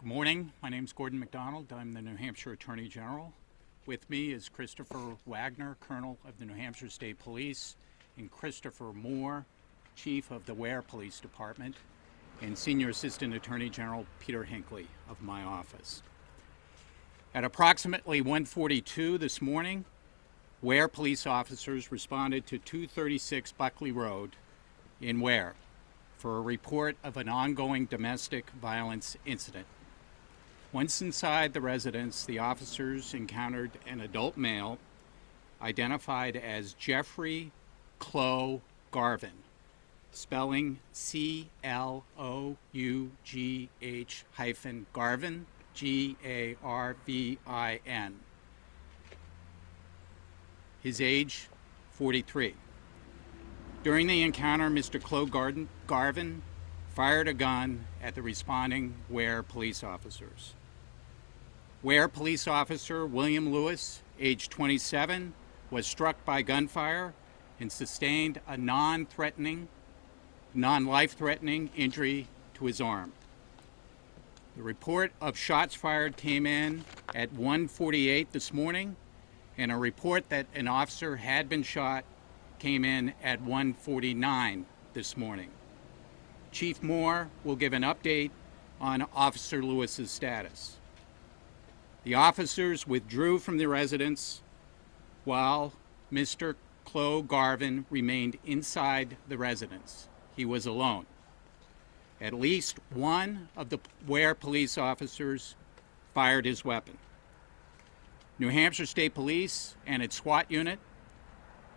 Good morning. My name is Gordon MacDonald. I'm the New Hampshire Attorney General. With me is Christopher Wagner, Colonel of the New Hampshire State Police, and Christopher Moore, Chief of the Weare Police Department, and Senior Assistant Attorney General Peter Hinckley of my office. At approximately 1:42 this morning, Weare police officers responded to 236 Buckley Road in Weare for a report of an ongoing domestic violence incident. Once inside the residence, the officers encountered an adult male identified as Jeffrey Clough Garvin, spelling C-L-O-U-G-H-Garvin, G-A-R-V-I-N. His age, 43. During the encounter, Mr. Clough Garvin fired a gun at the responding Weare police officers. Weare police officer William Lewis, age 27, was struck by gunfire and sustained a non-life-threatening injury to his arm. The report of shots fired came in at 1:48 this morning, and a report that an officer had been shot came in at 1:49 this morning. Chief Moore will give an update on Officer Lewis's status. The officers withdrew from the residence while Mr. Clough Garvin remained inside the residence. He was alone. At least one of the Weare police officers fired his weapon. New Hampshire State Police and its SWAT unit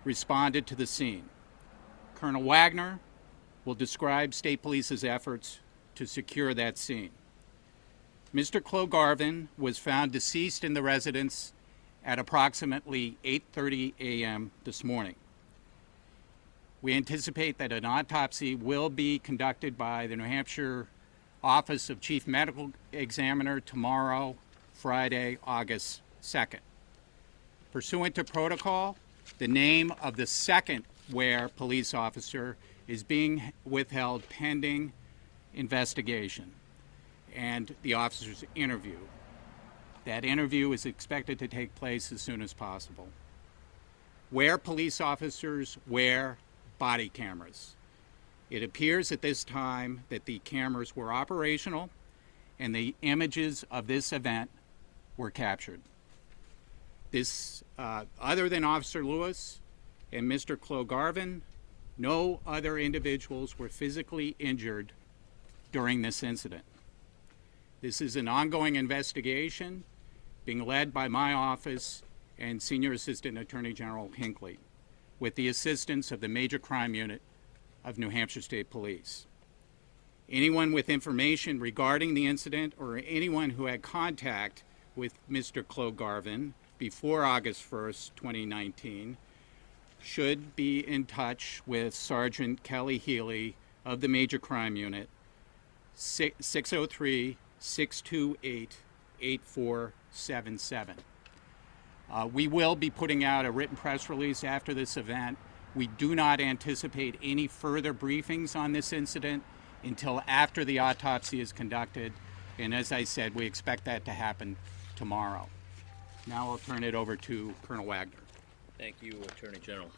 responded to the scene. Colonel Wagner will describe State Police's efforts to secure that scene. Mr. Clough Garvin was found deceased in the residence at approximately 8:30 a.m. this morning. We anticipate that an autopsy will be conducted by the New Hampshire Office of Chief Medical Examiner tomorrow, Friday, August 2nd. Pursuant to protocol, the name of the second Weare police officer is being withheld pending investigation and the officer's interview. That interview is expected to take place as soon as possible. Weare police officers wear body cameras. It appears at this time that the cameras were operational and the images of this event were captured. Other than Officer Lewis and Mr. Clough Garvin, no other individuals were physically injured during this incident. This is an ongoing investigation being led by my office and Senior Assistant Attorney General Hinckley, with the assistance of the Major Crime Unit of New Hampshire State Police. Anyone with information regarding the incident or anyone who had contact with Mr. Clough Garvin before August 1st, 2019, should be in touch with Sergeant Kelly Healy of the Major Crime Unit, 603-628-8477. We will be putting out a written press release after this event. We do not anticipate any further briefings on this incident until after the autopsy is conducted, and as I said, we expect that to happen tomorrow. Now I'll turn it over to Colonel Wagner. Thank you, Attorney General.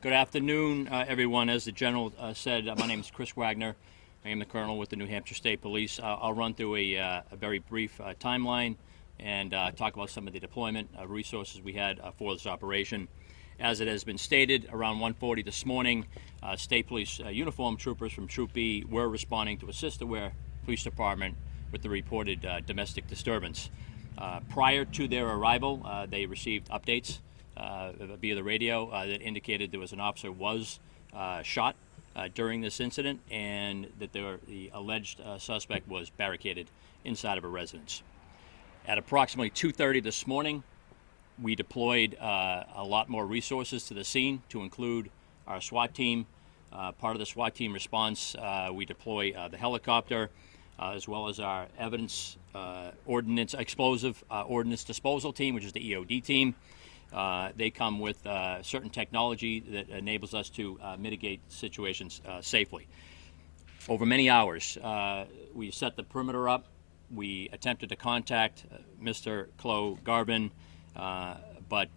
Good afternoon, everyone. As the General said, my name is Chris Wagner. I am the Colonel with the New Hampshire State Police. I'll run through a very brief timeline and talk about some of the deployment resources we had for this operation. As it has been stated, around 1:40 this morning, State Police uniformed troopers from Troop B were responding to assist the Weare Police Department with the reported domestic disturbance. Prior to their arrival, they received updates via the radio that indicated there was an officer was shot during this incident and that the alleged suspect was barricaded inside of a residence. At approximately 2:30 this morning, we deployed a lot more resources to the scene to include our SWAT team. Part of the SWAT team response, we deploy the helicopter, as well as our explosive ordnance disposal team, which is the EOD team. They come with certain technology that enables us to mitigate situations safely. Over many hours, we set the perimeter up. We attempted to contact Mr. Clo Garvin, but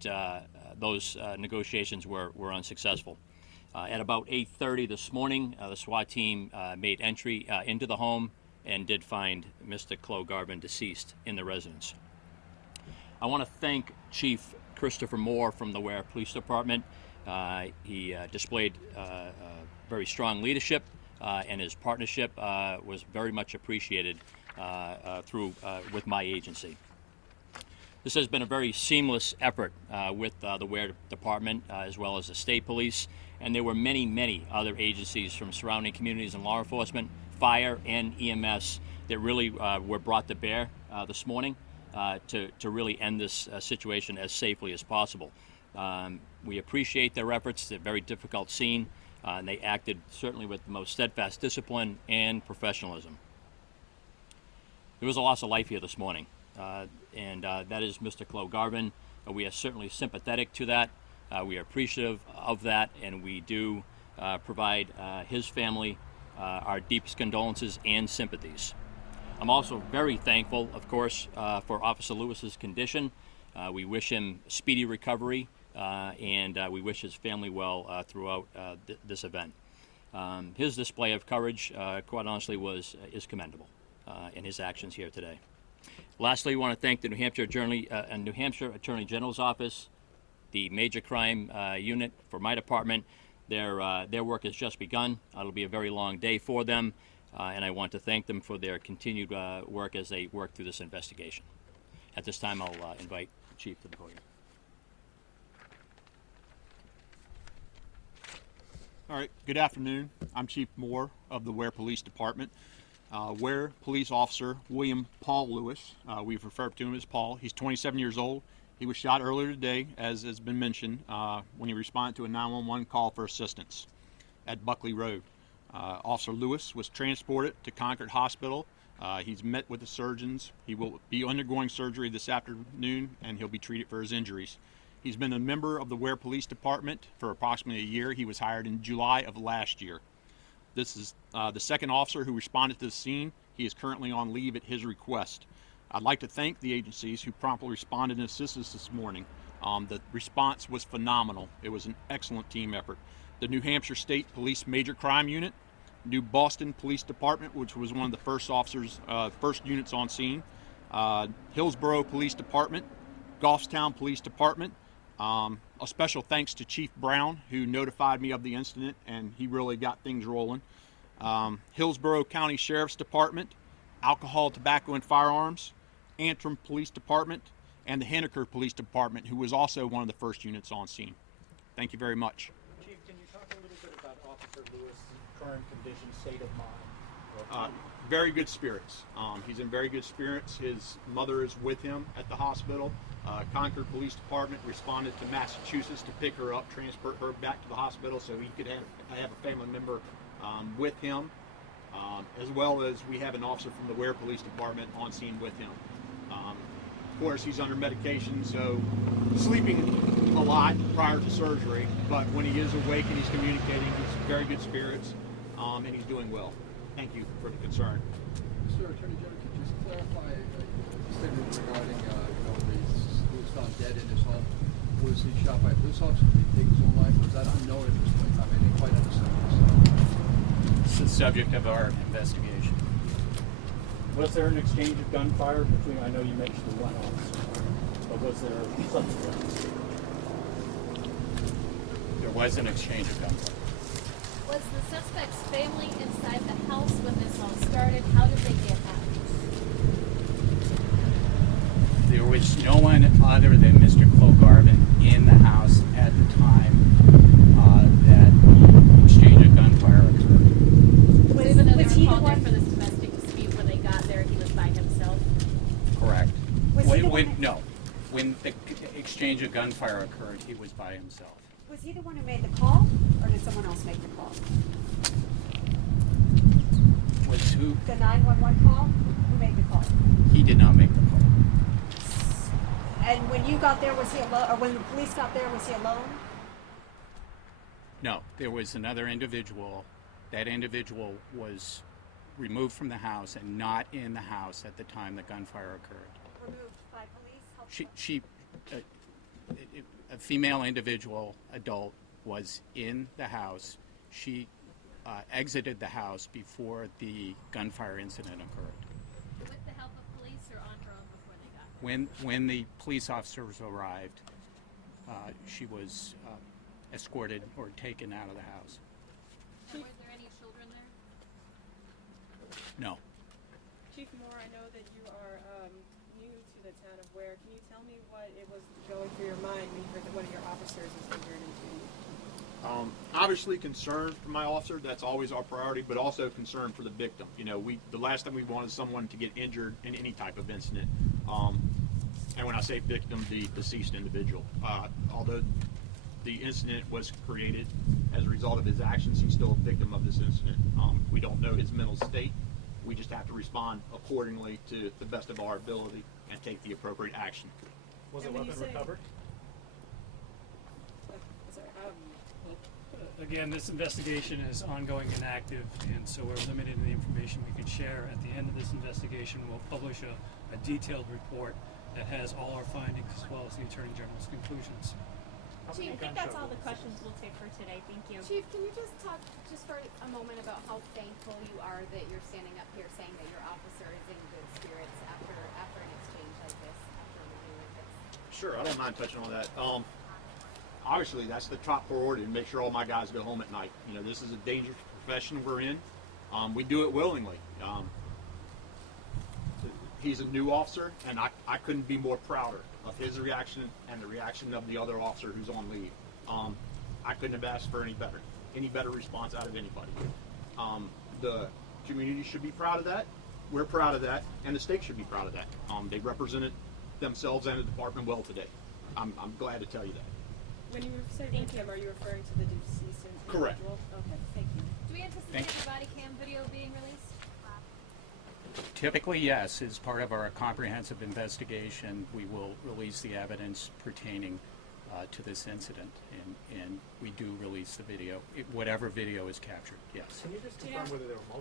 those negotiations were unsuccessful. At about 8:30 this morning, the SWAT team made entry into the home and did find Mr. Clo Garvin deceased in the residence. I want to thank Chief Christopher Moore from the Weare Police Department. He displayed very strong leadership, and his partnership was very much appreciated with my agency. This has been a very seamless effort with the Weare Department as well as the State Police, and there were many other agencies from surrounding communities and law enforcement, fire and EMS that really were brought to bear this morning to really end this situation as safely as possible. We appreciate their efforts. It's a very difficult scene, and they acted certainly with the most steadfast discipline and professionalism. There was a loss of life here this morning, and that is Mr. Clo Garvin. We are certainly sympathetic to that. We are appreciative of that, and we do provide his family our deepest condolences and sympathies. I'm also very thankful, of course, for Officer Lewis's condition. We wish him speedy recovery, and we wish his family well throughout this event. His display of courage, quite honestly, is commendable in his actions here today. Lastly, we want to thank the New Hampshire Attorney General's Office, the Major Crime Unit for my department. Their work has just begun. It'll be a very long day for them, and I want to thank them for their continued work as they work through this investigation. At this time, I'll invite the Chief to the podium. All right, good afternoon. I'm Chief Moore of the Weare Police Department. Weare Police Officer William Paul Lewis, we've referred to him as Paul. He's 27 years old. He was shot earlier today, as has been mentioned, when he responded to a 911 call for assistance at Buckley Road. Officer Lewis was transported to Concord Hospital. He's met with the surgeons. He will be undergoing surgery this afternoon, and he'll be treated for his injuries. He's been a member of the Weare Police Department for approximately a year. He was hired in July of last year. This is the second officer who responded to the scene. He is currently on leave at his request. I'd like to thank the agencies who promptly responded and assisted us this morning. The response was phenomenal. It was an excellent team effort. The New Hampshire State Police Major Crime Unit, New Boston Police Department, which was one of the first units on scene, Hillsborough Police Department, Goffstown Police Department. A special thanks to Chief Brown, who notified me of the incident, and he really got things rolling. Hillsborough County Sheriff's Department, Alcohol, Tobacco, and Firearms, Antrim Police Department, and the Henniker Police Department, who was also one of the first units on scene. Thank you very much. Chief, can you talk a little bit about Officer Lewis' current condition, state of mind? Very good spirits. He's in very good spirits. His mother is with him at the hospital. Concord Police Department responded to Massachusetts to pick her up, transport her back to the hospital so he could have a family member with him, as well as we have an officer from the Weare Police Department on scene with him. Of course, he's under medication, so sleeping a lot prior to surgery, but when he is awake and he's communicating, he's in very good spirits, and he's doing well. Thank you for the concern. Sir, Attorney General, could you just clarify a statement regarding, who was found dead in his home? Was he shot by a police officer? Did he take his own life? Was that unknown at this point in time? I didn't quite understand this. It's the subject of our investigation. Was there an exchange of gunfire between, I know you mentioned the one officer, but was there subsequent? There was an exchange of gunfire. Was the suspect's family inside the house when this all started? How did they get out? There was no one other than Mr. Clo Garvin in the house at the time that the exchange of gunfire occurred. Even though they were called there for this domestic dispute, when they got there, he was by himself? Correct. Was he the one No. When the exchange of gunfire occurred, he was by himself. Was he the one who made the call, or did someone else make the call? Was who? The 911 call? Who made the call? He did not make the call. And when you got there, was he alone? Or when the police got there, was he alone? No, there was another individual. That individual was removed from the house and not in the house at the time the gunfire occurred. Removed by police? A female individual, adult, was in the house. She exited the house before the gunfire incident occurred. With the help of police or on her own before they got there? When the police officers arrived, she was escorted or taken out of the house. And were there any children there? No. Chief Moore, I know that you are new to the town of Weare. Can you tell me what it was going through your mind when you heard that one of your officers was injured and treated? Obviously concern for my officer, that's always our priority, but also concern for the victim. You know, the last time we wanted someone to get injured in any type of incident. And when I say victim, the deceased individual. Although the incident was created as a result of his actions, he's still a victim of this incident. We don't know his mental state. We just have to respond accordingly to the best of our ability and take the appropriate action. Was And a when you weapon say- recovered? Sorry, Again, this investigation is ongoing and active, and so we're limited in the information we can share. At the end of this investigation, we'll publish a detailed report that has all our findings as well as the Attorney General's conclusions. Chief, I think that's all the questions we'll take for today. Thank you. Chief, can you just talk just for a moment about how thankful you are that you're standing up here saying that your officer is in good spirits after an exchange like this, after reviewing this? Sure, I don't mind touching on that. Obviously, that's the top priority, to make sure all my guys go home at night. You know, this is a dangerous profession we're in. We do it willingly. He's a new officer, and I couldn't be more prouder of his reaction and the reaction of the other officer who's on leave. I couldn't have asked for any better response out of anybody. The community should be proud of that. We're proud of that, and the state should be proud of that. They represented themselves and the department well today. I'm glad to tell you that. when you say victim, are you referring to the deceased individual? Correct. Okay, thank you. Do we anticipate Thank the body cam video being released? Typically, yes. As part of our comprehensive investigation, we will release the evidence pertaining to this incident, and we do release the video, whatever video is captured, yes. Can you just confirm whether there were